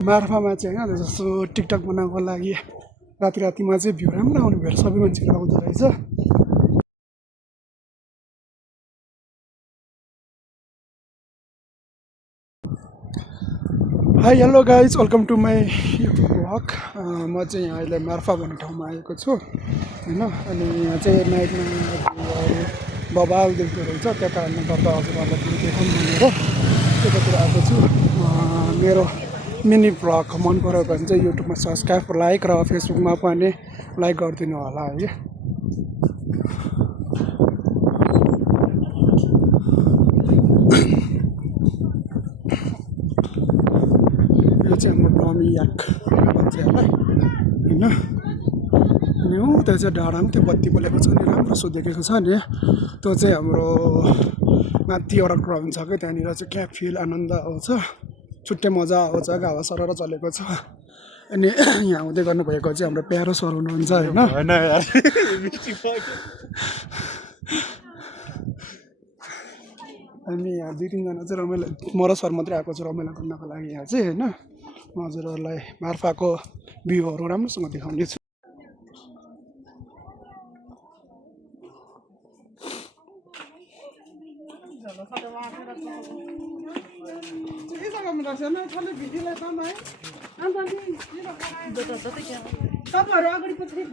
मार्फामा चाहिँ होइन जस्तो टिकटक बनाउनको लागि रातिमा चाहिँ भ्यू राम्रो आउने भएर सबै मान्छेहरू आउँदो रहेछ। Hi hello guys, welcome to my YouTube blog. म चाहिँ यहाँ अहिले मार्फा भन्ने ठाउँमा आएको छु होइन। अनि यहाँ चाहिँ नाइटमा बबाल देख्दो रहेछ, त्यो कारणले गर्दा हजुरहरूलाई पनि देखाउँ भनेर त्यतातिर आएको छु। मेरो मिनी ब्लग मन पऱ्यो भने चाहिँ युट्युबमा सब्सक्राइब, लाइक र फेसबुकमा पनि लाइक गरिदिनु होला है। यो चाहिँ हाम्रो डमी याक भन्छ होला होइन। अनि हो त्यो चाहिँ डाँडामा त्यो बत्ती बोलेको छ नि, राम्रो सो देखेको छ नि। त्यो चाहिँ हाम्रो माथि एउटा ग्राउन्ड छ क्या, त्यहाँनिर चाहिँ क्या फिल आनन्द आउँछ, छुट्टै मजा आउँछ। हावा सरर चलेको छ। अनि यहाँ आउँदै गर्नुभएको चाहिँ हाम्रो प्यारो सर हुनुहुन्छ होइन। हामी यहाँ 2-3 जना चाहिँ रमाइलो, म र सर मात्रै आएको छु रमाइलो गर्नको लागि यहाँ चाहिँ होइन। म हजुरहरूलाई मार्फाको भ्यूहरू राम्रोसँग देखाउने छु। तपाईँहरू अगाडि पछि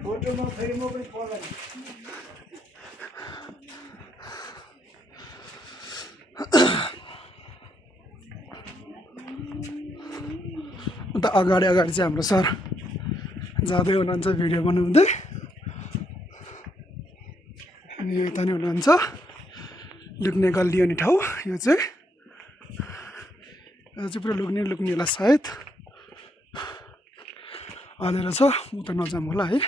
फोटोमा फेरि म पनि पर्दैन। अन्त अगाडि चाहिँ हाम्रो सर जाँदै हुनुहुन्छ भिडियो बनाउँदै। अनि यता नि हुनुहुन्छ लुक्ने गल्ली अनि ठाउँ। यो चाहिँ पुरा लुक्नेलाई सायद हालेर छ, म त नजाऊँ होला है।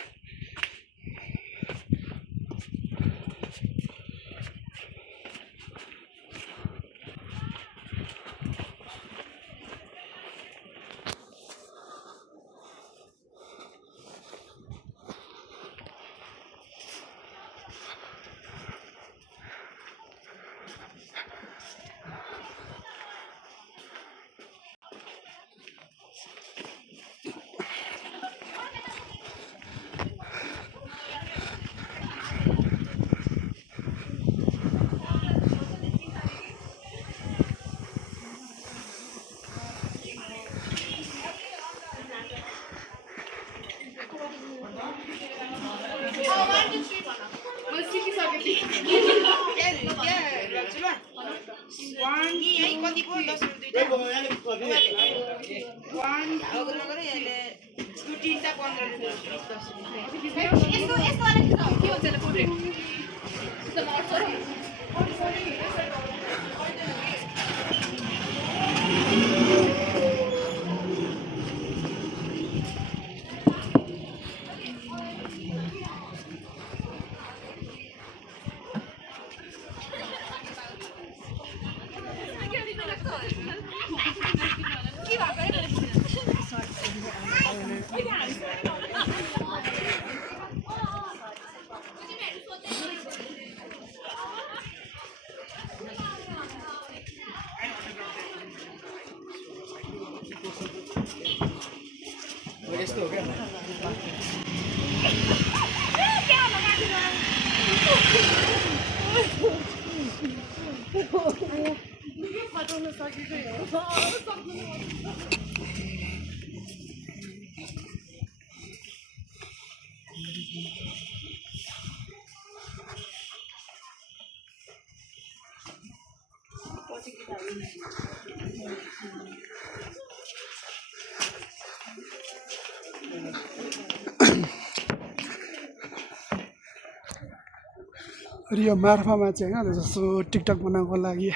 अनि यो मार्फामा चाहिँ होइन जस्तो टिकटक बनाउनको लागि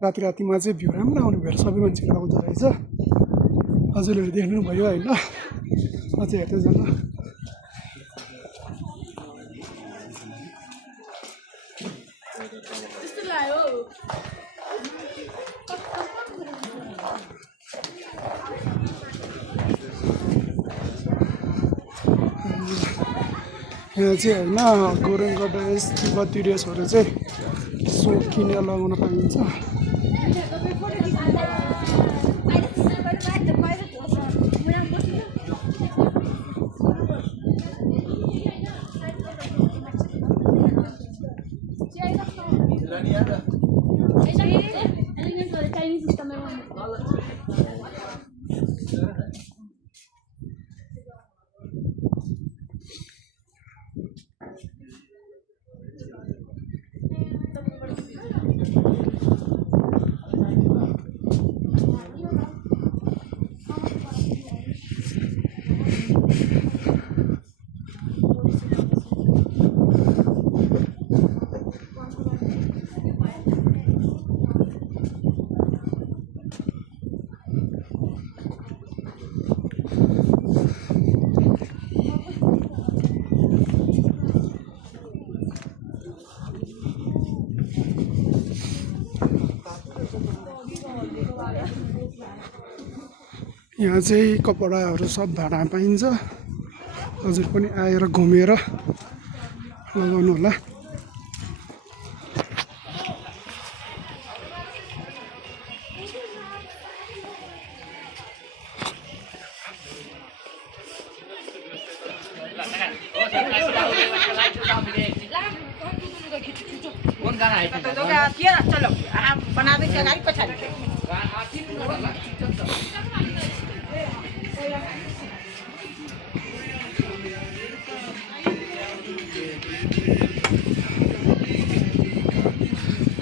रातिमा चाहिँ भ्यू राम्रो आउने भएर सबै मान्छेहरू आउँदो रहेछ। हजुरहरू देख्नुभयो होइन, अझै हेर्दै जानु। यहाँ चाहिँ होइन गौरङ्ग ड्रेस, तिब्बती ड्रेसहरू चाहिँ यसो किनेर लगाउन पाइन्छ। यहाँ चाहिँ कपडाहरू सब भाडा पाइन्छ। हजुर पनि आएर घुमेर लगाउनु होला।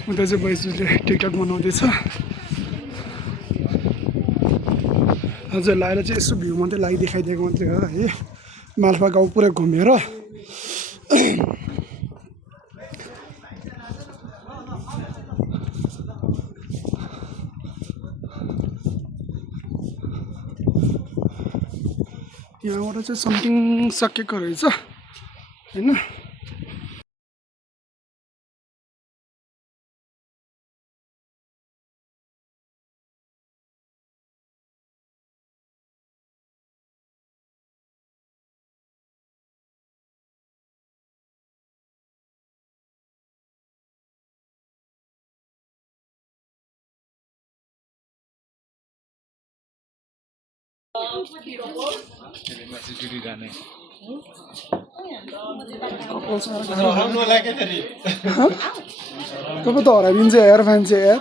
उता चाहिँ बैसुले टिकटक बनाउँदैछ। हजुरलाई चाहिँ यसो भ्यू मात्रै लागि देखाइदिएको मात्रै हो है। मालपा गाउँ पुरै घुमेर यहाँबाट चाहिँ समथिङ सकेको रहेछ हैन। तपाईँ त हराइदिन्छ यार मान्छे यार।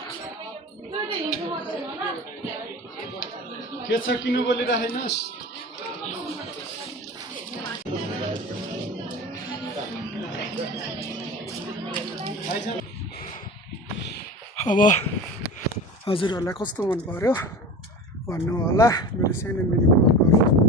के छ किन बोलिराखेनस्? अब हजुरहरूलाई कस्तो मन पर्यो भन्नु होला। मेरो सानो मिनी ब्लगहरू